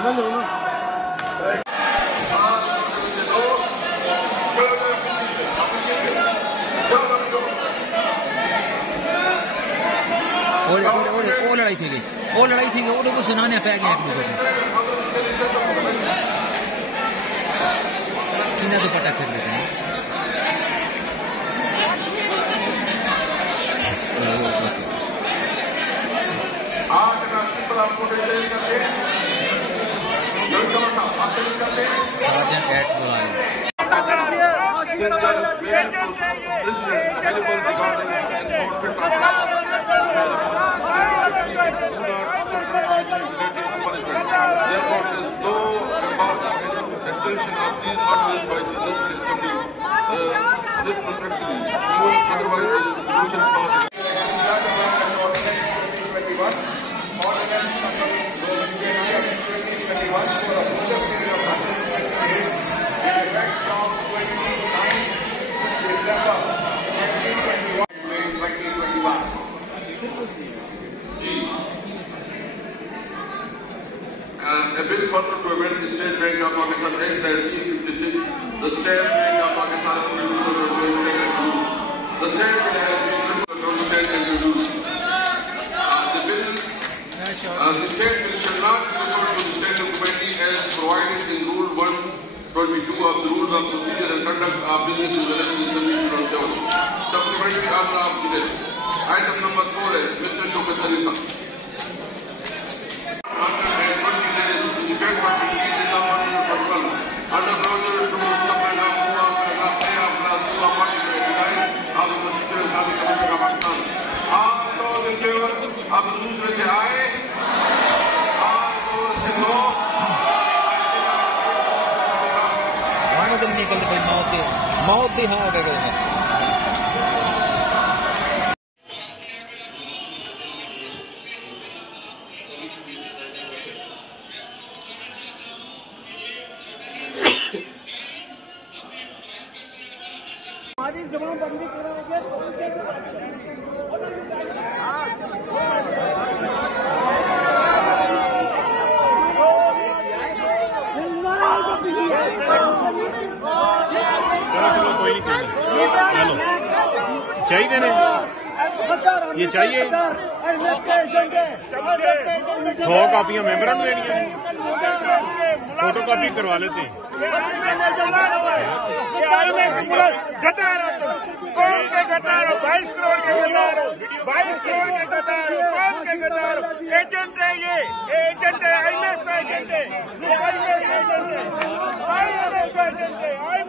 वो लड़ाई थी वो लोग सुनाने पै गए एक दूसरे किना दुपट्टा चल रहे थे सार्जेंट एट बुलाए A bill for to amend the State Bank of Pakistan Act 1956, the State Bank of Pakistan the State Bill has been introduced and introduced. The State Bill shall not refer to the State Committee as provided in Rule 122 of the Rules of Procedure and Conduct of Business in the Legislature. Supplementary Order of the Item number 4 is Mr. Shaukat Ali Sahab. अब दूसरे से आए निकलते भाई मौत दी हाँ गए हमारी जमानबंदी चाहिए ने ये चाहिए 100 कापियां मेंबरों को देनी है फोटो कॉपी करवा लेते हैं कौन के गद्दार 22 करोड़ के गद्दार 22 करोड़ के गद्दार कौन के गद्दार एजेंट है ये एजेंट है आईएमएफ एजेंट है आईएमएफ एजेंट है